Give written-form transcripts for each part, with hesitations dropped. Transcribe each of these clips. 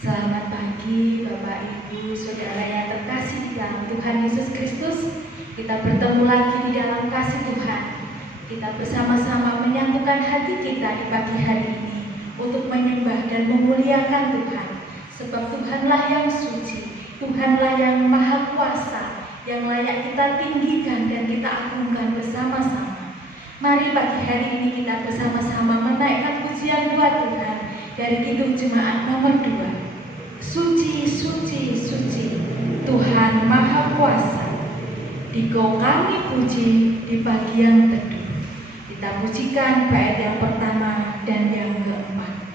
Selamat pagi Bapak Ibu Saudara yang terkasih di dalam Tuhan Yesus Kristus. Kita bertemu lagi di dalam kasih Tuhan. Kita bersama-sama menyatukan hati kita di pagi hari ini untuk menyembah dan memuliakan Tuhan. Sebab Tuhanlah yang suci, Tuhanlah yang maha kuasa, yang layak kita tinggikan dan kita agungkan bersama-sama. Mari pagi hari ini kita bersama-sama menaikkan pujian buat Tuhan dari Kidung Jemaat nomor 2. Suci, suci, suci, Tuhan Maha Kuasa. Dikau kami puji di pagi yang teduh. Kita pujikan bait yang pertama dan yang keempat.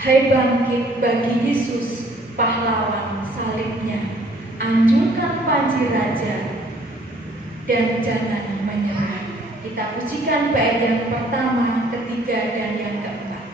Hai bangkit bagi Yesus, pahlawan salibnya, anjungkan panji raja, dan jangan menyerah. Kita pujikan bait yang pertama, ketiga, dan yang keempat.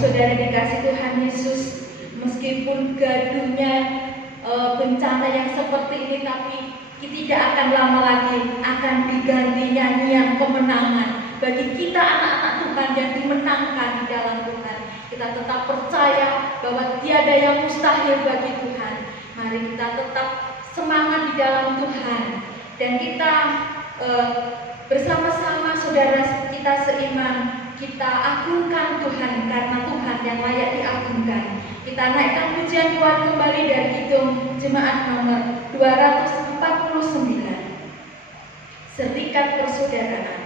saudara dikasih Tuhan Yesus, meskipun gaduhnya bencana yang seperti ini, tapi tidak akan lama lagi akan diganti nyanyian kemenangan bagi kita anak-anak Tuhan yang dimenangkan di dalam Tuhan. Kita tetap percaya bahwa tiada yang mustahil bagi Tuhan. Mari kita tetap semangat di dalam Tuhan, dan kita bersama-sama saudara kita seiman, kita agungkan Tuhan karena Tuhan yang layak diagungkan. Kita naikkan pujian kuat kembali dari Kidung Jemaat nomor 249, Serikat Persaudaraan.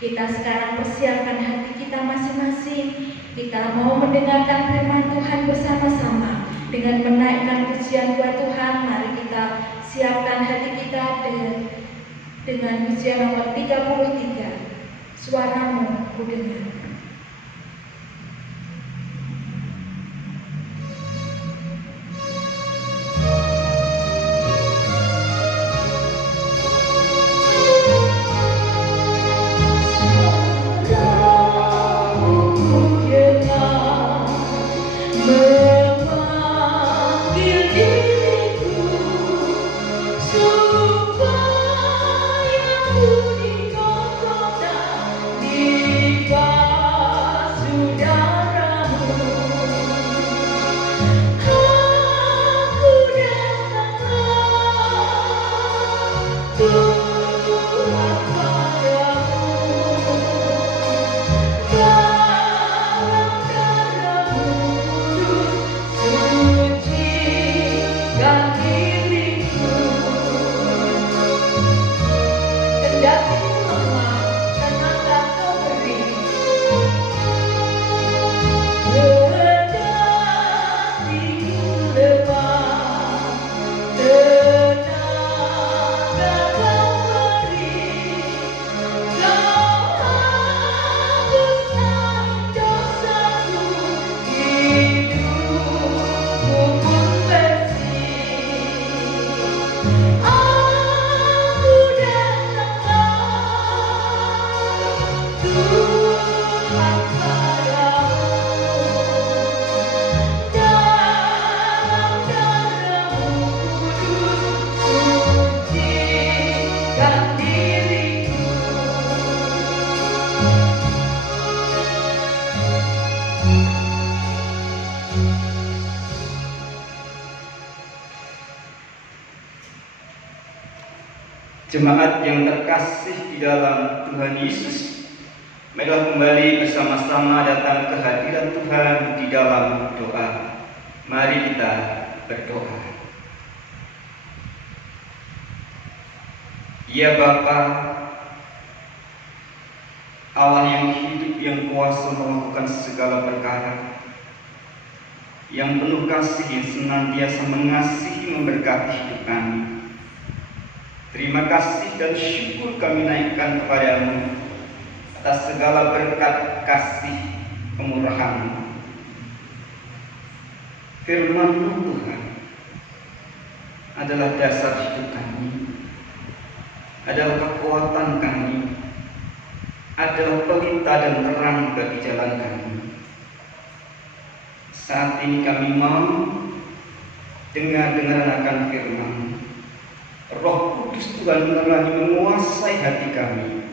Kita sekarang persiapkan hati kita masing-masing. Kita mau mendengarkan firman Tuhan bersama-sama dengan menaikkan pujian buat Tuhan. Mari kita siapkan hati kita dengan pujian nomor 33. Suaramu ku dengar. Supaya ku di kota di Jemaat yang terkasih di dalam Tuhan Yesus, marilah kembali bersama-sama datang ke hadirat Tuhan di dalam doa. Mari kita berdoa. Ya Bapa, Allah yang hidup, yang kuasa melakukan segala perkara, yang penuh kasih, yang senantiasa mengasihi memberkati hidup kami. Terima kasih dan syukur kami naikkan kepadamu atas segala berkat kasih kemurahan. Firman-Mu Tuhan adalah dasar hidup kami, adalah kekuatan kami, adalah pelita dan terang bagi jalan kami. Saat ini kami mau dengar akan firman-Mu. Roh Kudus Tuhan menerangi menguasai hati kami.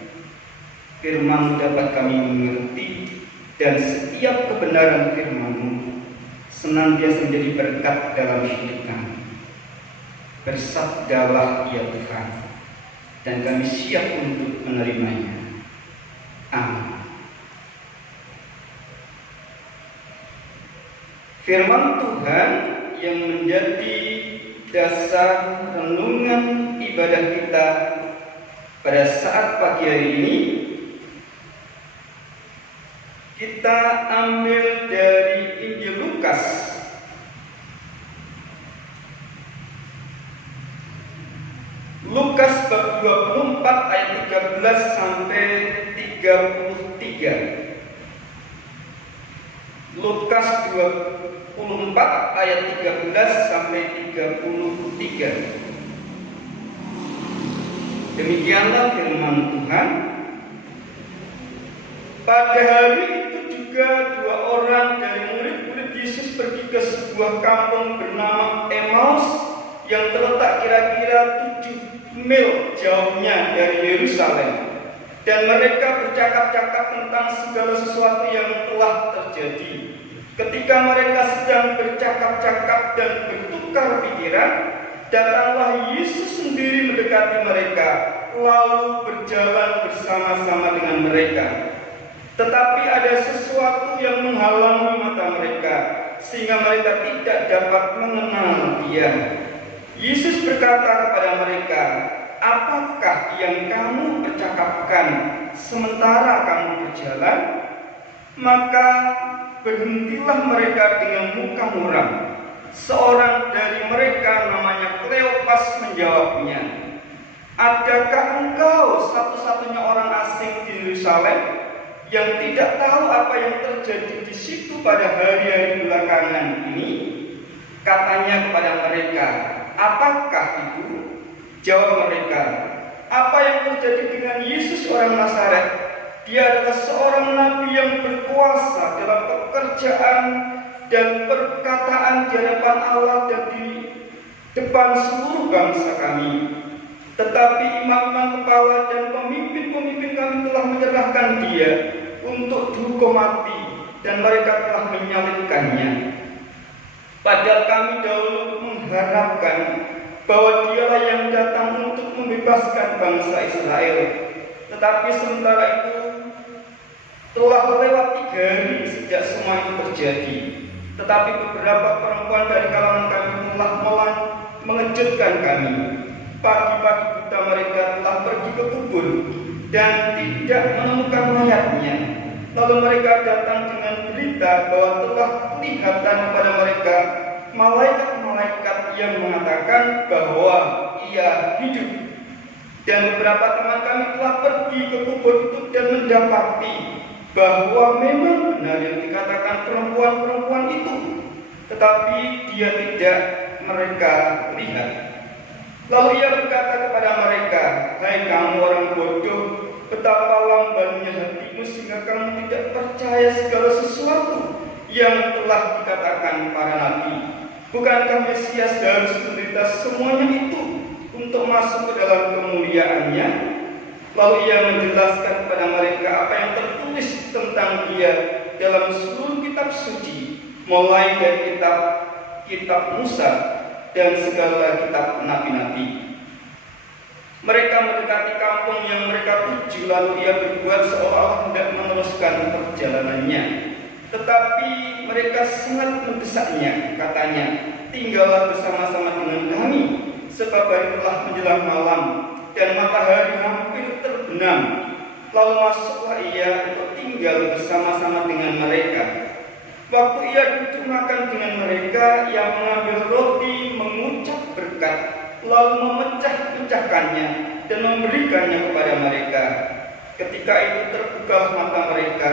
Firman-Mu dapat kami mengerti, dan setiap kebenaran firman-Mu senantiasa menjadi berkat dalam hidup kami. Bersabdalah ya Tuhan, dan kami siap untuk menerimanya. Amin. Firman Tuhan yang menjadi dasar renungan ibadah kita pada saat pagi hari ini, kita ambil dari Injil Lukas bab 24 ayat 13 sampai 33. Lukas 24 ayat 13 sampai 33. Demikianlah firman Tuhan. Pada hari itu juga dua orang dari murid-murid Yesus pergi ke sebuah kampung bernama Emmaus yang terletak kira-kira 7 mil jauhnya dari Yerusalem. Dan mereka bercakap-cakap tentang segala sesuatu yang telah terjadi. Ketika mereka sedang bercakap-cakap dan bertukar pikiran, datanglah Yesus sendiri mendekati mereka, lalu berjalan bersama-sama dengan mereka. Tetapi ada sesuatu yang menghalangi mata mereka, sehingga mereka tidak dapat mengenal Dia. Yesus berkata kepada mereka, "Apakah yang kamu percakapkan sementara kamu berjalan?" Maka berhentilah mereka dengan muka muram. Seorang dari mereka namanya Kleopas menjawabnya, "Adakah engkau satu-satunya orang asing di Yerusalem yang tidak tahu apa yang terjadi di situ pada hari-hari belakangan ini?" Katanya kepada mereka, "Apakah itu?" Jawab mereka, "Apa yang terjadi dengan Yesus orang Nazaret? Dia adalah seorang nabi yang berkuasa dalam pekerjaan dan perkataan di hadapan Allah dan di depan seluruh bangsa kami. Tetapi imam-imam kepala dan pemimpin-pemimpin kami telah menyerahkan Dia untuk dihukum mati, dan mereka telah menyalibkannya. Padahal kami dahulu mengharapkan bahwa Dialah yang datang untuk membebaskan bangsa Israel. Tetapi sementara itu telah lewat 3 hari sejak semua itu terjadi. Tetapi beberapa perempuan dari kalangan kami telah mengejutkan kami. Pagi-pagi buta mereka telah pergi ke kubur dan tidak menemukan mayatnya. Lalu mereka datang dengan berita bahwa telah kelihatan kepada mereka malaikat-malaikat yang mengatakan bahwa Ia hidup. Dan beberapa teman kami telah pergi ke kubur itu dan mendapati bahwa memang benar yang dikatakan perempuan-perempuan itu, tetapi Dia tidak mereka lihat. Lalu Ia berkata kepada mereka, "Hai kamu orang bodoh, betapa lambannya hatimu sehingga kamu tidak percaya segala sesuatu yang telah dikatakan para nabi. Bukankah Mesias harus menderita semuanya itu untuk masuk ke dalam kemuliaannya?" Lalu Ia menjelaskan kepada mereka apa yang tertulis tentang Dia dalam seluruh kitab suci. mulai dari kitab Musa dan segala kitab nabi-nabi. Mereka mendekati kampung yang mereka tuju, lalu ia berbuat seolah-olah hendak meneruskan perjalanannya. Tetapi mereka sangat mendesaknya, katanya, "Tinggallah bersama-sama dengan kami, sebab hari telah menjelang malam dan matahari hampir terbenam." Lalu masuklah ia untuk tinggal bersama-sama dengan mereka. Waktu ia duduk makan dengan mereka, ia mengambil roti, mengucap berkat, lalu memecah-pecahkannya dan memberikannya kepada mereka. Ketika itu terbuka mata mereka,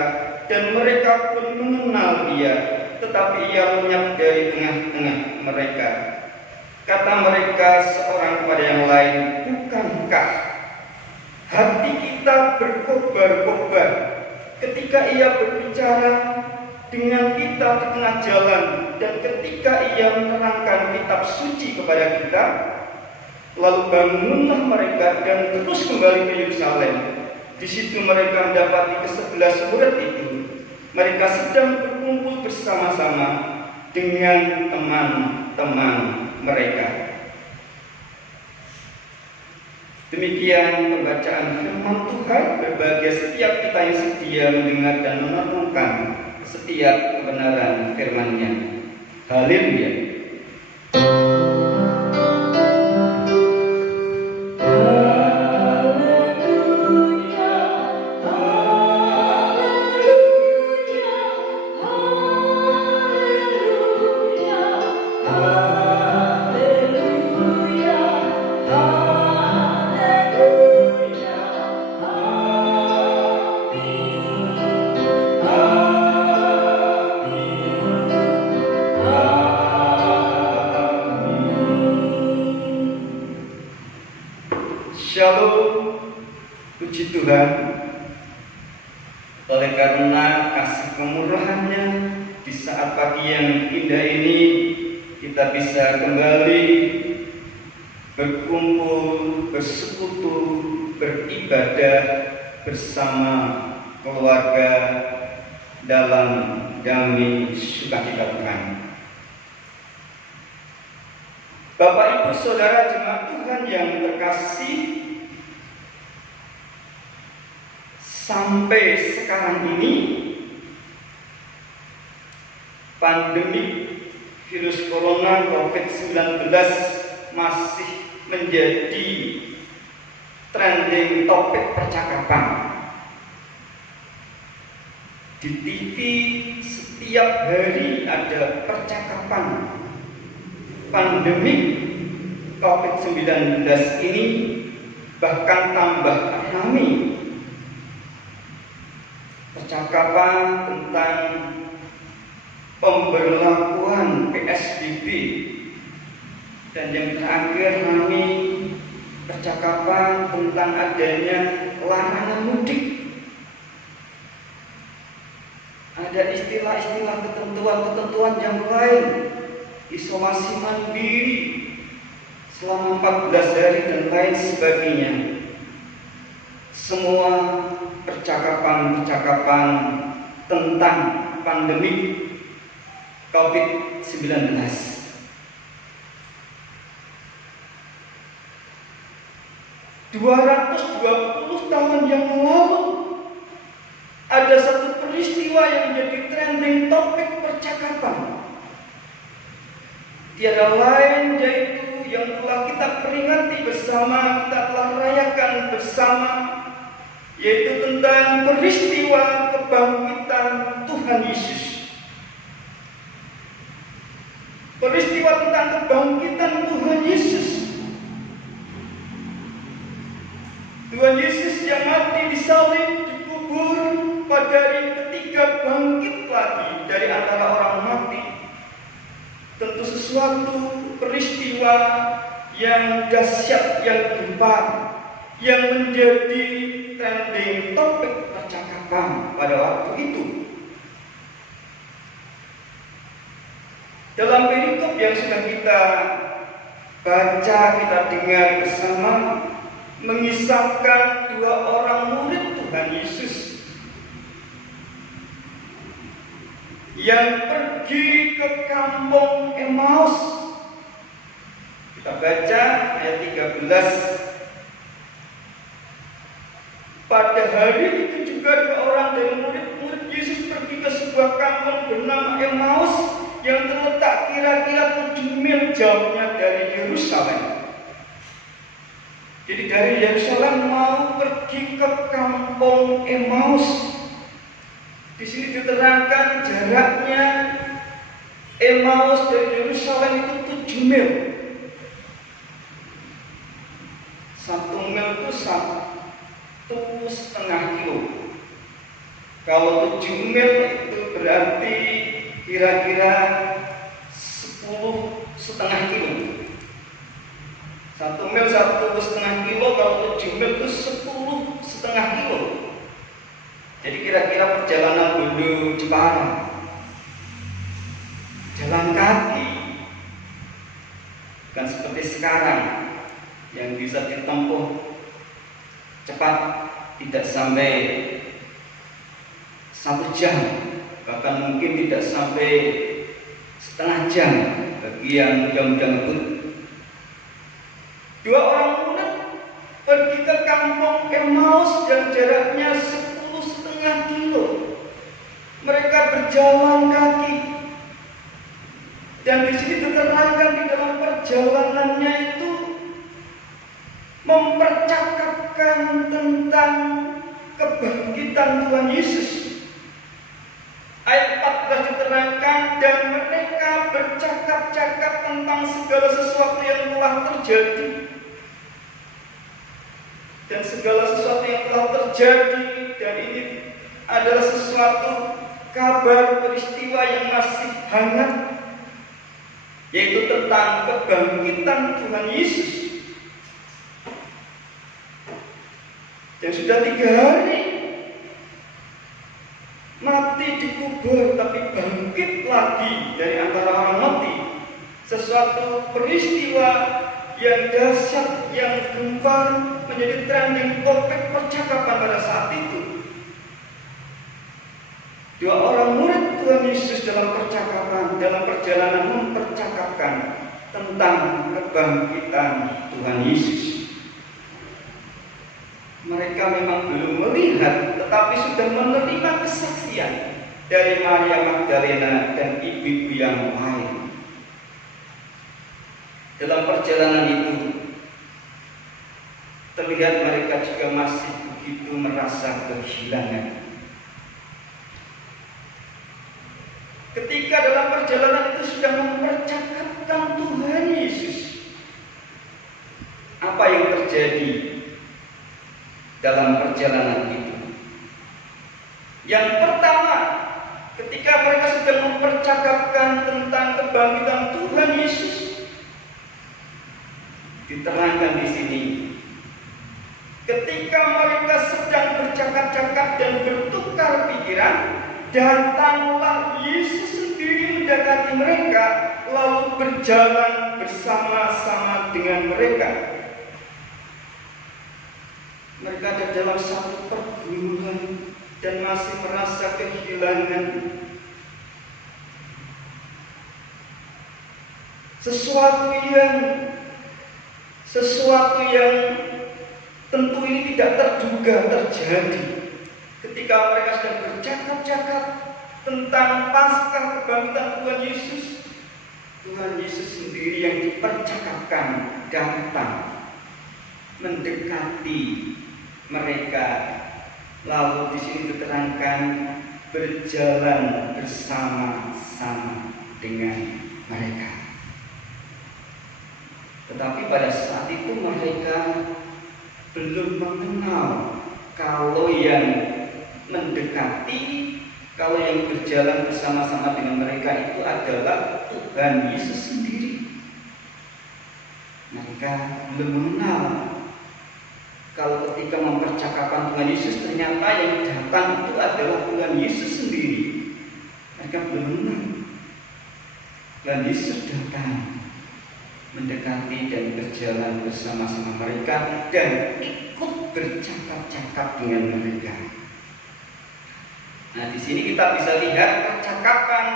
dan mereka pun mengenal dia, tetapi ia lenyap dari tengah-tengah mereka. Kata mereka seorang kepada yang lain, "Bukankah hati kita berkobar-kobar ketika ia berbicara dengan kita di tengah jalan, dan ketika ia menerangkan kitab suci kepada kita?" Lalu bangunlah mereka dan terus kembali ke Yerusalem. Di situ mereka mendapati ke-11 murid itu. Mereka sedang berkumpul bersama-sama dengan teman-teman mereka. Demikian pembacaan firman Tuhan. Berbahagia setiap kita yang setia mendengar dan merenungkan setiap kebenaran firman-Nya. Haleluya. Shalom, puji Tuhan. Oleh karena kasih kemurahan-Nya, di saat pagi yang indah ini kita bisa kembali berkumpul, bersekutu, beribadah bersama keluarga dalam damai sukacita Tuhan. Bapak, Ibu, Saudara jemaat Tuhan yang terkasih, sampai sekarang ini pandemi virus corona COVID-19 masih menjadi trending topik percakapan. Di TV setiap hari ada percakapan pandemi COVID-19 ini, bahkan tambah ramai. Percakapan tentang pemberlakuan PSBB, dan yang terakhir ramai percakapan tentang adanya larangan mudik. Ada istilah-istilah ketentuan-ketentuan yang lain, isolasi mandiri selama 14 hari dan lain sebagainya. Semua percakapan-percakapan tentang pandemi COVID-19. 220 tahun yang lalu ada satu peristiwa yang menjadi trending topik percakapan. Tiada lain yaitu yang telah kita peringati bersama, kita telah rayakan bersama, yaitu tentang peristiwa kebangkitan Tuhan Yesus. Peristiwa tentang kebangkitan Tuhan Yesus. Tuhan Yesus yang mati disalib, dikubur, pada hari ketiga bangkit lagi dari antara orang mati. Tentu sesuatu peristiwa yang dahsyat, yang gempar, yang menjadi trending topik percakapan pada waktu itu. Dalam perikop yang sudah kita baca, kita dengar bersama, mengisahkan dua orang murid Tuhan Yesus yang pergi pergi ke kampung Emmaus. Kita baca ayat 13. Pada hari itu juga dua orang dari murid-murid Yesus pergi ke sebuah kampung bernama Emmaus yang terletak kira-kira 7 mil jauhnya dari Yerusalem. Jadi dari Yerusalem mau pergi ke kampung Emmaus. Di sini diterangkan jaraknya Emmaus dari Yerusalem itu 7 mil. 1 mil itu 1,5 kilo. Kalau 7 mil itu berarti kira-kira 10,5 kilo. 1 mil 1,5 kilo, kalau 7 mil itu 10,5 kilo. Jadi kira-kira perjalanan menuju Jepara, jalan kaki, kan seperti sekarang yang bisa ditempuh cepat, tidak sampai 1 jam, bahkan mungkin tidak sampai setengah jam bagi yang mudah-mudah ngebut. Dua orang murid pergi ke kampung Emmaus yang jaraknya 10,5 kilo. Mereka berjalan kaki. Dan di sini diterangkan di dalam perjalanannya itu mempercakapkan tentang kebangkitan Tuhan Yesus. Ayat 14 diterangkan, dan mereka bercakap-cakap tentang segala sesuatu yang telah terjadi. Dan segala sesuatu yang telah terjadi, dan ini adalah sesuatu kabar peristiwa yang masih hangat, yaitu tentang kebangkitan Tuhan Yesus. Dan sudah 3 hari mati dikubur, tapi bangkit lagi dari antara orang mati. Sesuatu peristiwa yang dahsyat, yang gempar, menjadi trending topik percakapan pada saat itu. Dua orang murid Tuhan Yesus dalam percakapan, dalam perjalanan mempercakapkan tentang kebangkitan Tuhan Yesus. Mereka memang belum melihat, tetapi sudah menerima kesaksian dari Maria Magdalena dan ibu-ibu yang lain. Dalam perjalanan itu terlihat mereka juga masih begitu merasa kehilangan. Ketika dalam perjalanan itu sudah mempercakapkan Tuhan Yesus, apa yang terjadi dalam perjalanan itu? Yang pertama, ketika mereka sedang mempercakapkan tentang kebangkitan Tuhan Yesus, diterangkan di sini, ketika mereka sedang bercakap-cakap dan bertukar pikiran, datanglah Yesus sendiri mendekati mereka, lalu berjalan bersama-sama dengan mereka. Mereka ada dalam satu pergumulan dan masih merasa kehilangan. Sesuatu yang tentu ini tidak terduga terjadi. Ketika mereka sedang bercakap-cakap tentang Paskah kebangkitan Tuhan Yesus, Tuhan Yesus sendiri yang dipercakapkan datang mendekati mereka, lalu di sini diterangkan berjalan bersama-sama dengan mereka. Tetapi pada saat itu mereka belum mengenal kalau yang mendekati, kalau yang berjalan bersama-sama dengan mereka itu adalah Tuhan Yesus sendiri. Mereka belum mengenal kalau ketika mempercakapkan Tuhan Yesus ternyata yang datang itu adalah Tuhan Yesus sendiri. Mereka belum mengenal. Tuhan Yesus datang mendekati dan berjalan bersama-sama mereka dan ikut bercakap-cakap dengan mereka. Nah, di sini kita bisa lihat percakapan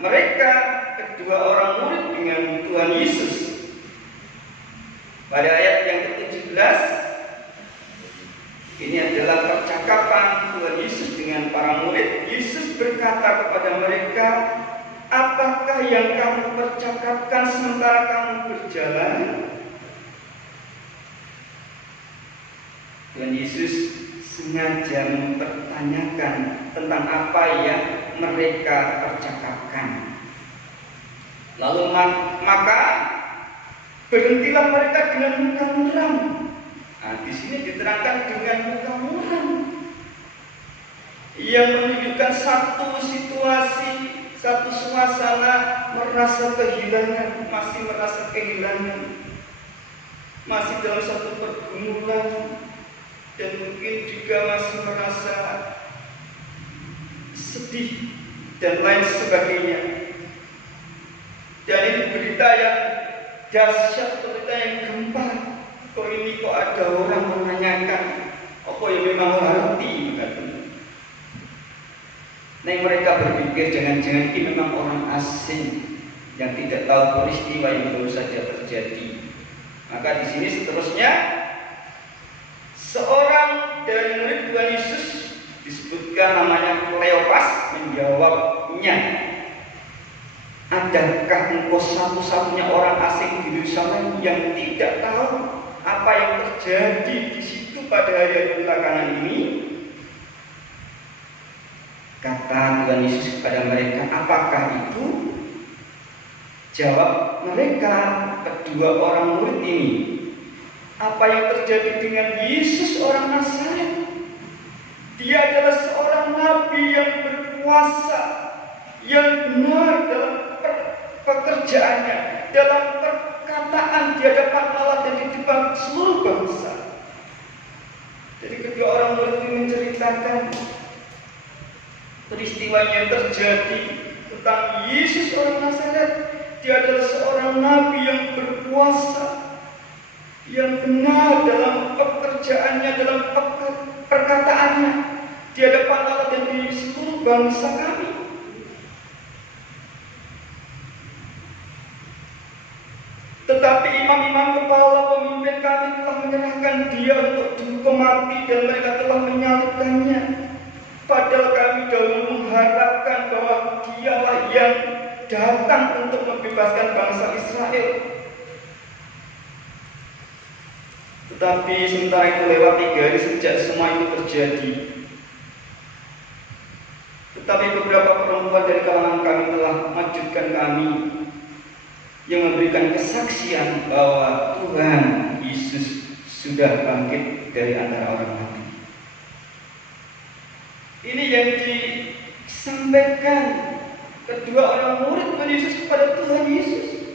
mereka kedua orang murid dengan Tuhan Yesus. Pada ayat yang ke-17, ini adalah percakapan Tuhan Yesus dengan para murid. Yesus berkata kepada mereka, "Apakah yang kamu percakapkan sementara kamu berjalan?" Tuhan Yesus sengaja mempertanyakan tentang apa yang mereka percakapkan. Lalu maka berhentilah mereka dengan muka muram. Nah, di sini diterangkan dengan muka muram yang menunjukkan satu situasi, satu suasana merasa kehilangan, masih dalam satu pergumulan, dan mungkin juga masih merasa sedih dan lain sebagainya. Dan ini berita yang dahsyat, berita yang gempar. Kok ada orang menanyakan, apa yang memang arti katanya. Nah, mereka berpikir jangan-jangan ini memang orang asing yang tidak tahu peristiwa yang baru saja terjadi. Maka di sini seterusnya seorang dari murid Tuhan Yesus disebutkan namanya Kleopas menjawabnya, "Adakah engkau satu-satunya orang asing di Yerusalem yang tidak tahu apa yang terjadi di situ pada hari-hari belakangan ini?" Kata Tuhan Yesus kepada mereka, "Apakah itu?" Jawab mereka, kedua orang murid ini, "Apa yang terjadi dengan Yesus orang Nazaret? Dia adalah seorang nabi yang berkuasa, yang benar dalam pekerjaannya, dalam perkataan di hadapan Allah dan di depan seluruh bangsa." Jadi kedua orang murid ini menceritakan peristiwa yang terjadi tentang Yesus orang Nazaret. Dia adalah seorang nabi yang berkuasa, yang benar dalam pekerjaannya, dalam perkataannya di hadapan Allah dan di seluruh bangsa kami. Tetapi imam-imam kepala pemimpin kami telah menyerahkan dia untuk dihukum mati dan mereka telah menyalibkannya. Padahal kami dahulu mengharapkan bahwa dialah yang datang untuk membebaskan bangsa Israel. Tetapi sementara itu lewat 3 hari sejak semua itu terjadi. Tetapi beberapa perempuan dari kalangan kami telah mewajibkan kami yang memberikan kesaksian bahwa Tuhan Yesus sudah bangkit dari antara orang mati. Ini yang disampaikan kedua orang murid Tuhan Yesus kepada Tuhan Yesus.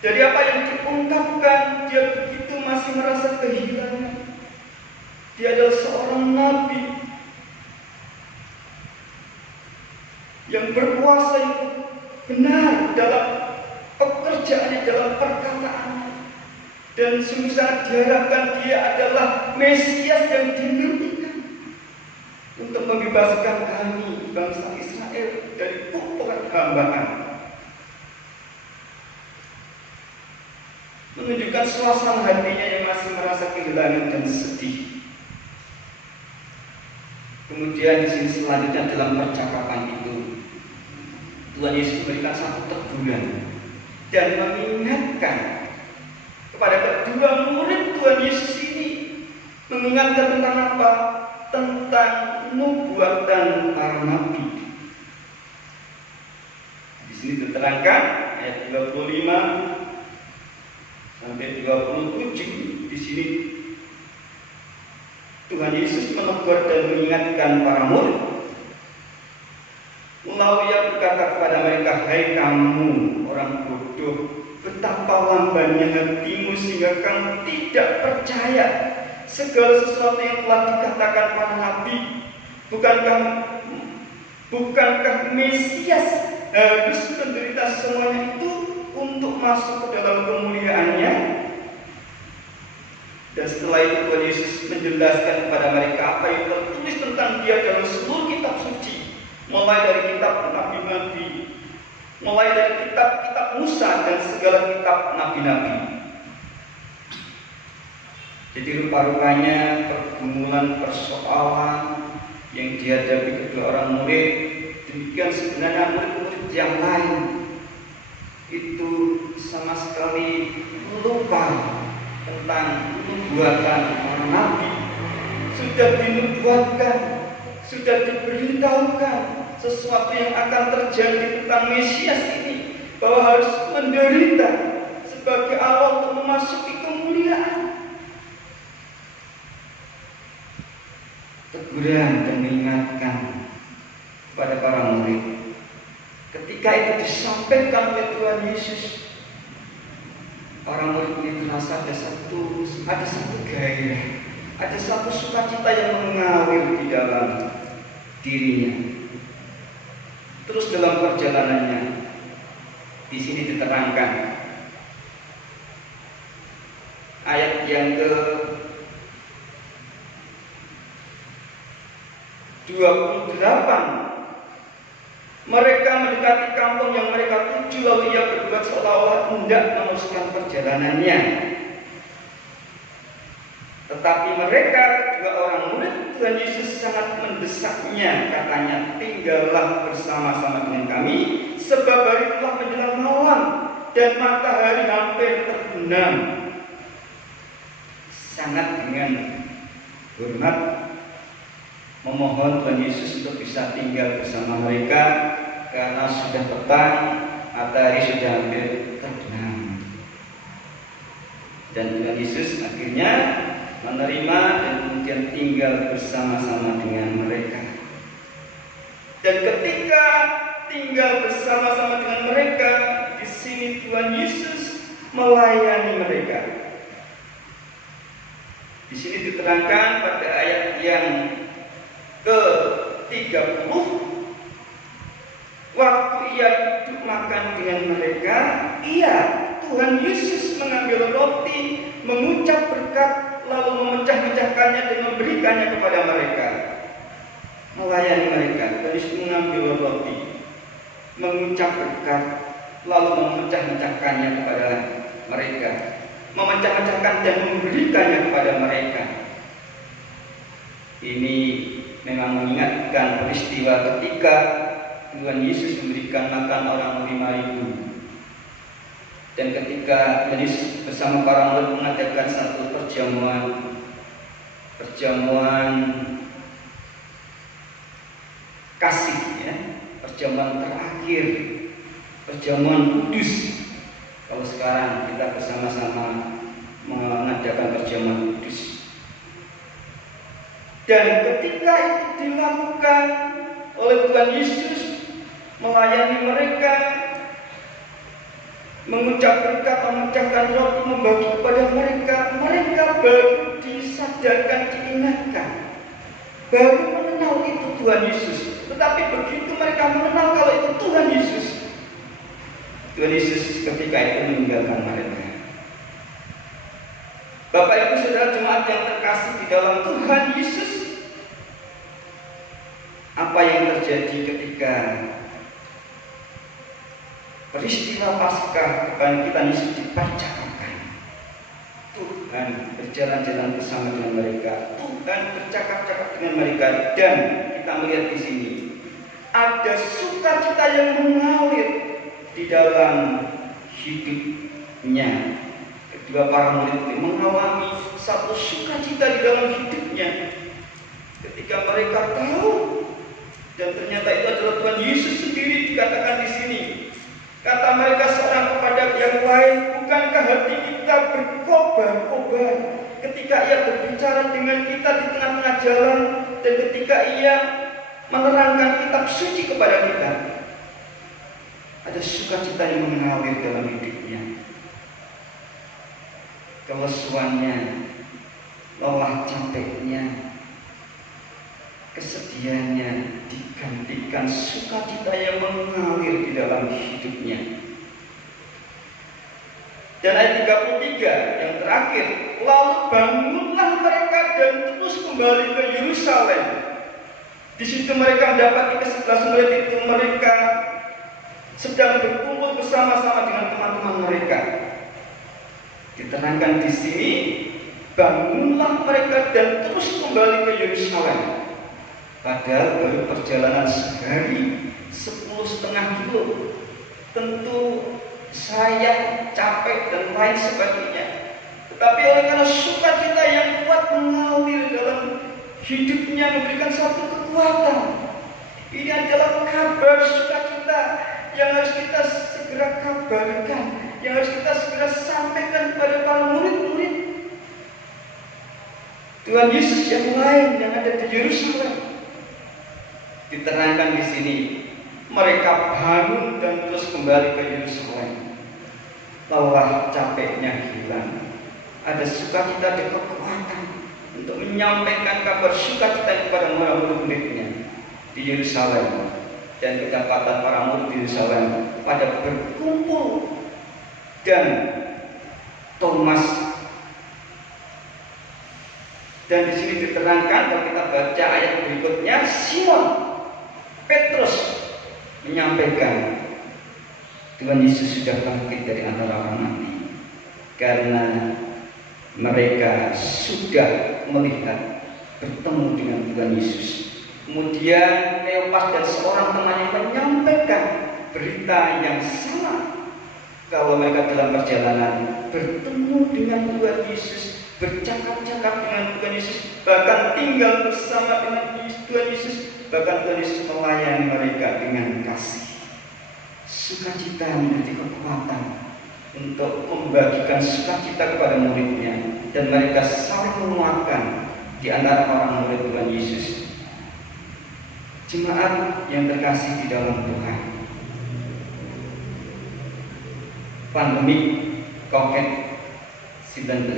Jadi apa yang diungkapkan, dia begitu masih merasa kehilangan. Dia adalah seorang nabi yang berkuasa, yang benar dalam pekerjaannya, dalam perkataannya. Dan sungguh sangat diharapkan dia adalah Mesias yang dinantikan untuk membebaskan kami, bangsa Israel, dari pupukan hambaan. Menunjukkan suasana hatinya yang masih merasa kehilangan dan sedih. Kemudian di sini selanjutnya dalam percakapan itu, Tuhan Yesus memberikan satu teguran dan mengingatkan kepada kedua murid Tuhan Yesus ini, mengingatkan tentang apa? Tentang nubuatan para nabi. Di sini diterangkan ayat 25 sampai 27. Di sini Tuhan Yesus menegur dan mengingatkan para murid. Lalu ia berkata kepada mereka, "Hai kamu orang bodoh, betapa lambannya hatimu sehingga kamu tidak percaya segala sesuatu yang telah dikatakan para nabi. Bukankah Mesias harus menderita semuanya itu untuk masuk ke dalam kemuliaannya?" Dan setelah itu Tuhan Yesus menjelaskan kepada mereka apa yang tertulis tentang dia dalam seluruh kitab suci. mulai dari kitab nabi-nabi, mulai dari kitab-kitab Musa dan segala kitab nabi-nabi. Jadi rupa-rupanya pergumulan persoalan yang dihadapi kedua orang murid, demikian sebenarnya murid-murid yang lain itu sama sekali lupa tentang nubuatan para nabi. Sudah dinubuatkan, sudah diberitahukan sesuatu yang akan terjadi tentang Mesias ini, bahwa harus menderita sebagai awal untuk memasuki kemuliaan. Teguran dan mengingatkan kepada para murid. Ketika itu disampaikan oleh Tuhan Yesus, para murid ini merasa ada satu gairah, ada satu sukacita yang mengalir di dalam dirinya. Terus dalam perjalanannya, di sini diterangkan ayat yang ke 28. Mereka mendekati kampung yang mereka tuju, lalu ia berbuat seolah-olah hendak meneruskan perjalanannya. Tetapi mereka, kedua orang murid Tuhan Yesus, sangat mendesaknya. Katanya, tinggallah bersama-sama dengan kami, sebab hari telah menjelang malam dan matahari hampir terbenam. Sangat dengan hormat memohon Tuhan Yesus untuk bisa tinggal bersama mereka, karena sudah petang, matahari sudah hampir terbenam. Dan Tuhan Yesus akhirnya menerima dan kemudian tinggal bersama-sama dengan mereka. Dan ketika tinggal bersama-sama dengan mereka, di sini Tuhan Yesus melayani mereka. Di sini diterangkan pada ayat yang ke-30, waktu ia duduk makan dengan mereka, Tuhan Yesus mengambil roti, mengucap berkat, lalu memecah-mecahkannya dan memberikannya kepada mereka. Melayani mereka. Tuhan Yesus mengambil roti, mengucap berkat, lalu memecah-mecahkannya kepada mereka, memecah-mecahkan dan memberikannya kepada mereka. Ini memang mengingatkan peristiwa ketika Tuhan Yesus memberikan makan orang 5.000. Dan ketika Tuhan Yesus bersama para murid mengadakan satu perjamuan kasih, ya, perjamuan terakhir, perjamuan kudus. Kalau sekarang kita bersama-sama mengadakan perjamuan kudus. Dan ketika itu dilakukan oleh Tuhan Yesus, melayani mereka, mengucap berkat, memecahkan roti, membagi kepada mereka, mereka baru disadarkan, diingatkan, baru mengenal itu Tuhan Yesus. Tetapi begitu mereka mengenal kalau itu Tuhan Yesus, Tuhan Yesus ketika itu meninggalkan mereka. Bapak Ibu Saudara jemaat yang terkasih di dalam Tuhan Yesus, apa yang terjadi ketika peristiwa Paskah kebangkitan Yesus dipercakapkan? Tuhan berjalan-jalan bersama dengan mereka, Tuhan bercakap-cakap dengan mereka, dan kita melihat di sini ada sukacita yang mengalir di dalam hidupnya. Kedua para murid ini mengalami satu sukacita di dalam hidupnya ketika mereka tahu, dan ternyata itu adalah Tuhan Yesus sendiri. Dikatakan di sini, kata mereka seorang kepada yang lain, bukankah hati kita berkobar-kobar ketika ia berbicara dengan kita di tengah-tengah jalan, dan ketika ia menerangkan kitab suci kepada kita? Ada sukacita yang mengalir dalam hidupnya. Kelesuannya, lelah capeknya, kesedihannya digantikan sukacita yang mengalir di dalam hidupnya. Dan ayat 33 yang terakhir, lalu bangunlah mereka dan terus kembali ke Yerusalem. Di situ mereka mendapati ke-11 murid itu mereka sedang berkumpul bersama-sama dengan teman-teman mereka. Diterangkan di sini, bangunlah mereka dan terus kembali ke Yerusalem. Padahal baru perjalanan sehari 10,5 kilo. Tentu saya capek dan lain sebagainya. Tetapi oleh karena sukacita yang kuat mengalir dalam hidupnya, memberikan satu kekuatan. Ini adalah kabar sukacita yang harus kita segera kabarkan, yang harus kita segera sampaikan kepada para murid-murid Tuhan Yesus yang lain yang ada di Yerusalem. Diterangkan di sini, mereka bangun dan terus kembali ke Yerusalem. Lelah capeknya hilang. Ada sukacita dan kekuatan untuk menyampaikan kabar sukacita kepada murid-muridnya di Yerusalem. Dan kedapatan para murid di Yerusalem pada berkumpul, dan Thomas. Dan di sini diterangkan, kalau kita baca ayat berikutnya, Simon Petrus menyampaikan Tuhan Yesus sudah bangkit dari antara orang mati, karena mereka sudah melihat, bertemu dengan Tuhan Yesus. Kemudian Kleopas dan seorang temannya menyampaikan berita yang sama, kalau mereka dalam perjalanan bertemu dengan Tuhan Yesus, bercakap-cakap dengan Tuhan Yesus, bahkan tinggal bersama dengan Tuhan Yesus, bahkan Tuhan Yesus melayani mereka dengan kasih. Sukacita menjadi kekuatan untuk membagikan sukacita kepada muridnya, dan mereka saling menguatkan di antara orang murid Tuhan Yesus. Jemaat yang terkasih di dalam Tuhan, pandemi COVID-19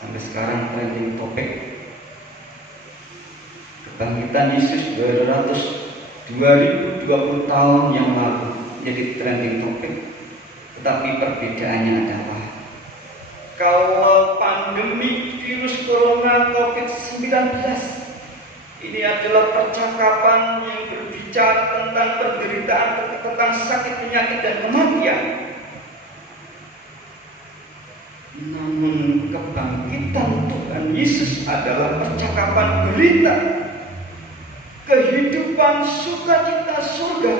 sampai sekarang trending topik. Kebangkitan Yesus 2020 tahun yang lalu jadi trending topik. Tetapi perbedaannya adalah, kalau pandemi virus corona COVID-19 ini adalah percakapan yang berbicara tentang penderitaan, tentang sakit, penyakit, dan kematian. Namun kebangkitan Tuhan Yesus adalah percakapan berita kehidupan sukacita surga.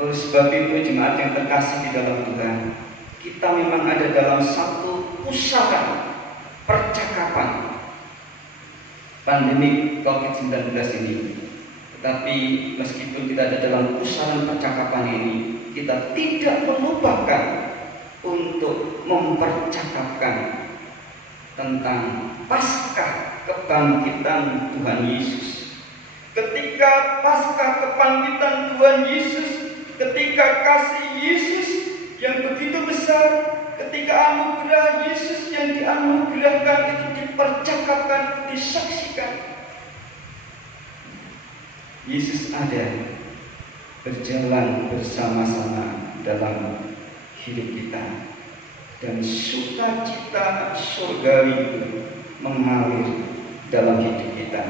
Oleh sebab itu, jemaat yang terkasih di dalam Tuhan, kita memang ada dalam satu pusaka percakapan pandemi COVID-19 ini. Tetapi meskipun kita ada dalam pusaran percakapan ini, kita tidak melupakan untuk mempercakapkan tentang Paskah kebangkitan Tuhan Yesus. Ketika Paskah kebangkitan Tuhan Yesus, ketika kasih Yesus yang begitu besar, ketika anugerah Yesus yang dianugerahkan itu dipercakapkan, disaksikan, Yesus ada berjalan bersama-sama dalam hidup kita, dan sukacita surgawi itu mengalir dalam hidup kita.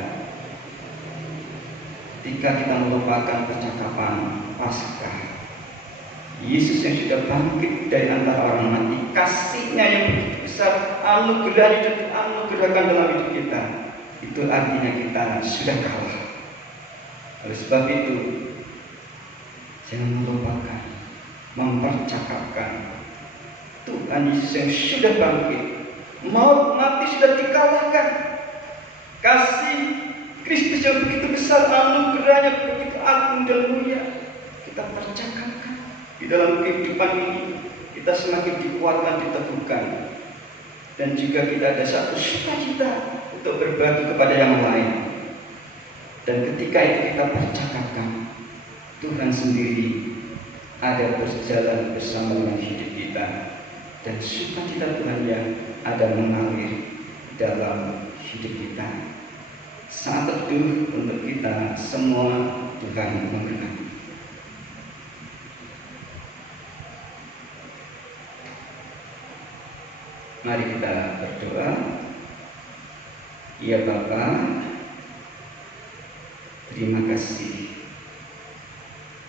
Ketika kita melupakan percakapan Paskah, Yesus yang sudah bangkit dari antara orang mati, kasihnya yang begitu besar, anugerah yang dianugerahkan dalam hidup kita, itu artinya kita sudah kalah. Oleh sebab itu, jangan melupakan mempercakapkan Tuhan Yesus yang sudah bangkit. Maut mati sudah dikalahkan. Kasih Kristus yang begitu besar, anugerahnya begitu agung dan mulia, kita percakapkan di dalam kehidupan ini. Kita semakin dikuatkan, diteguhkan, dan juga kita ada satu sukacita untuk berbagi kepada yang lain. Dan ketika itu kita percakapkan, Tuhan sendiri ada berjalan bersama dengan hidup kita, dan sukacita Tuhan yang ada mengalir dalam hidup kita. Saat teduh untuk kita semua, Tuhan memberkati. Mari kita berdoa. Ya Bapa, terima kasih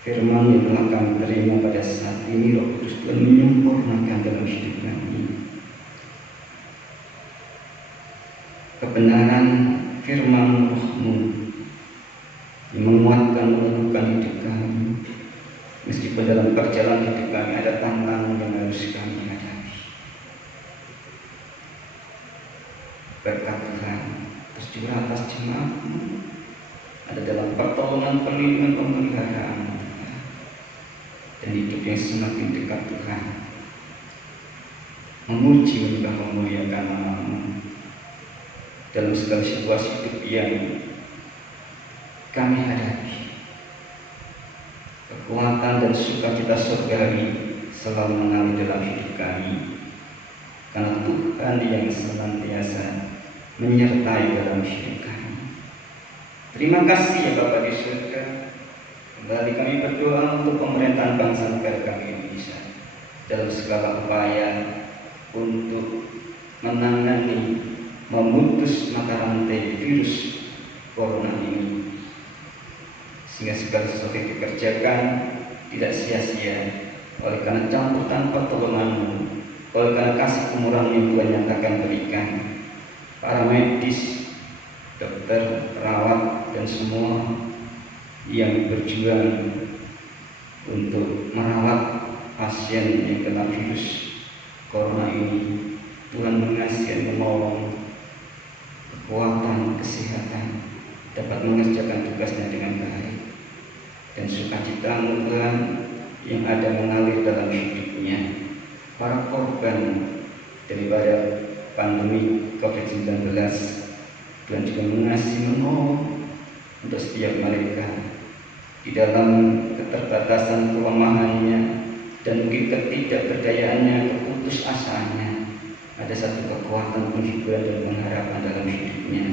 firman yang telah kami terima pada saat ini. Roh Kudus Tuhan menyempurnakan dalam hidup kami kebenaran firman Roh-Mu yang menguatkan, menumbuhkan hidup kami. Meskipun dalam perjalanan hidup kami ada tantangan yang harus kami hadapi, berkat Tuhan terus juga atas jemaat-Mu, ada dalam pertolongan, perlindungan, pemeliharaan, dan hidup yang semakin dekat Tuhan, memuji, menyembah, memuliakan nama-Mu dalam segala situasi hidup yang kami hadapi. Kekuatan dan sukacita surgawi selalu mengalir dalam hidup kami, karena Tuhan yang senantiasa menyertai dalam hidup kami. Terima kasih ya Bapa di surga. Kembali kami berdoa untuk pemerintahan bangsa negara kami Indonesia dalam segala upaya untuk menangani, memutus mata rantai virus corona ini, sehingga segala sesuatu yang dikerjakan tidak sia-sia oleh karena campur tanpa pertolongan-Mu, oleh karena kasih kemurahan yang Tuhan nyatakan berikan. Para medis, dokter, perawat, dan semua yang berjuang untuk merawat pasien yang kena virus corona ini, Tuhan mengasihi dan menolong kekuatan, kesehatan, dapat mengerjakan tugasnya dengan baik, dan sukacita Tuhan yang ada mengalir dalam hidupnya. Para korban daripada pandemi COVID-19, Tuhan juga mengasihi, menolong untuk setiap mereka di dalam keterbatasan kelemahannya dan mungkin ketidakberdayaannya, keputusasaannya. Ada satu kekuatan penghiburan dan pengharapan dalam hidupnya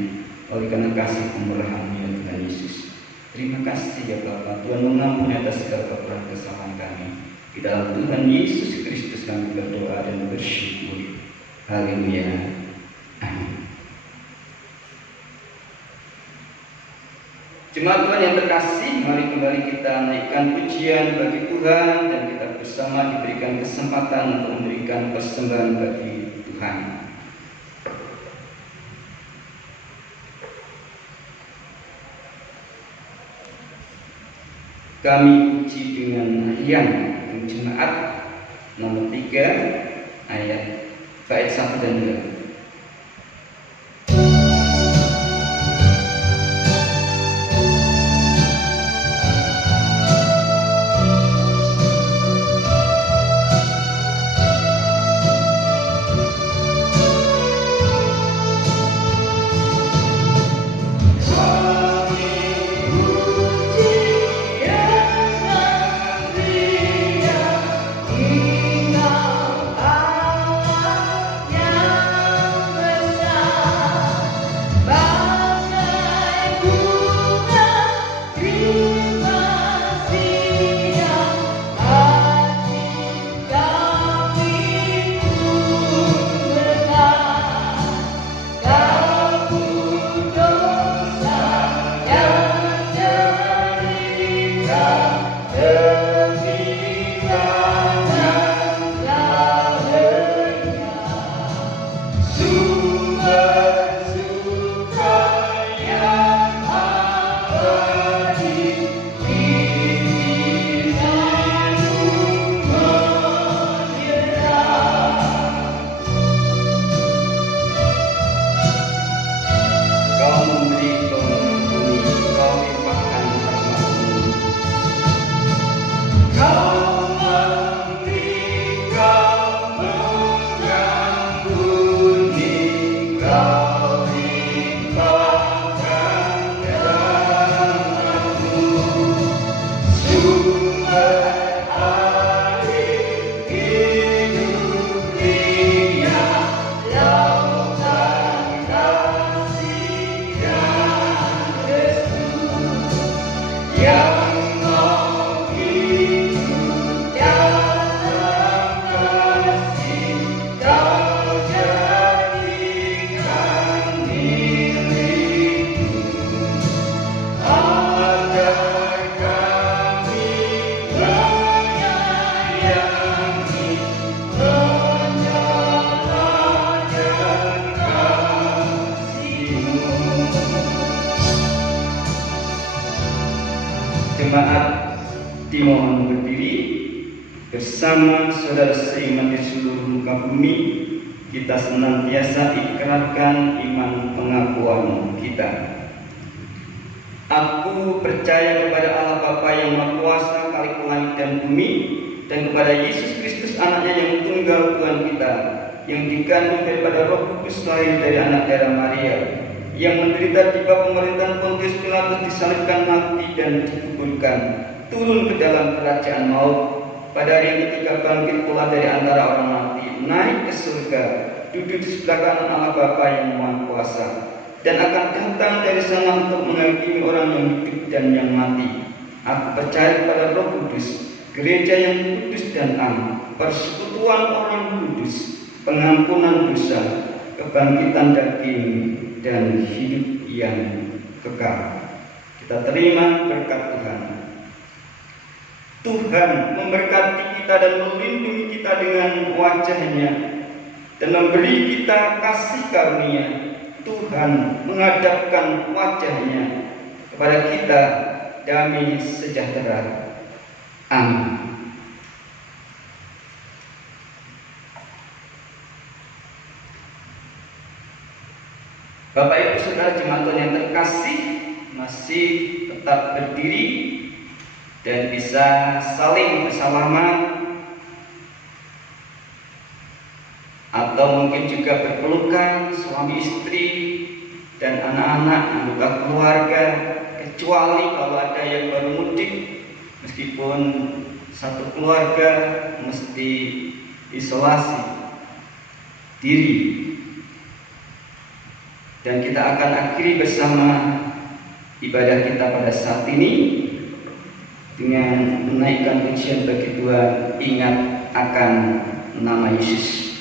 oleh karena kasih kemurahan-Nya Tuhan Yesus. Terima kasih ya Bapa, Tuhan mengampuni atas segala kekurangan kesalahan kami. Di dalam Tuhan Yesus Kristus kami berdoa dan bersyukur. Haleluya. Amin. Jemaat Tuhan yang terkasih, mari kembali kita naikkan pujian bagi Tuhan, dan kita bersama diberikan kesempatan untuk memberikan persembahan bagi Tuhan. Kami puji dengan harian jemaat nomor 3 ayat bait 1 dan 2. Ingat Allah jemaat dimohon berdiri bersama saudara seiman di seluruh muka bumi. Kita senantiasa ikrarkan iman pengakuan kita. Aku percaya kepada Allah Bapa yang Maha Kuasa, Khalik langit dan bumi, dan kepada Yesus Kristus anaknya yang tunggal Tuhan kita, yang dikandung daripada Roh Kudus, lahir dari anak darah Maria, yang menderita di bawah pemerintahan Pontius Pilatus, disalibkan, mati dan dikuburkan, turun ke dalam kerajaan maut, pada hari yang ketiga bangkit pula dari antara orang mati, naik ke surga, duduk di sebelah kanan Allah Bapa yang Maha Kuasa, dan akan datang dari sana untuk menghakimi orang yang hidup dan yang mati. Aku percaya kepada Roh Kudus, gereja yang kudus dan am, persekutuan orang kudus, pengampunan dosa, kebangkitan daging, dan hidup yang kekal. Kita terima berkat Tuhan. Tuhan memberkati kita dan melindungi kita dengan wajah-Nya dan memberi kita kasih karunia. Tuhan menghadapkan wajah-Nya kepada kita, damai sejahtera. Amin. Bapak Ibu Saudara jemaat Tuhan yang terkasih, masih tetap berdiri dan bisa saling bersalaman atau mungkin juga berpelukan suami istri dan anak-anak, anggota keluarga, kecuali kalau ada yang baru mudik, meskipun satu keluarga mesti isolasi diri. Dan kita akan akhiri bersama ibadah kita pada saat ini dengan menaikkan pujian bagi Tuhan, ingat akan nama Yesus.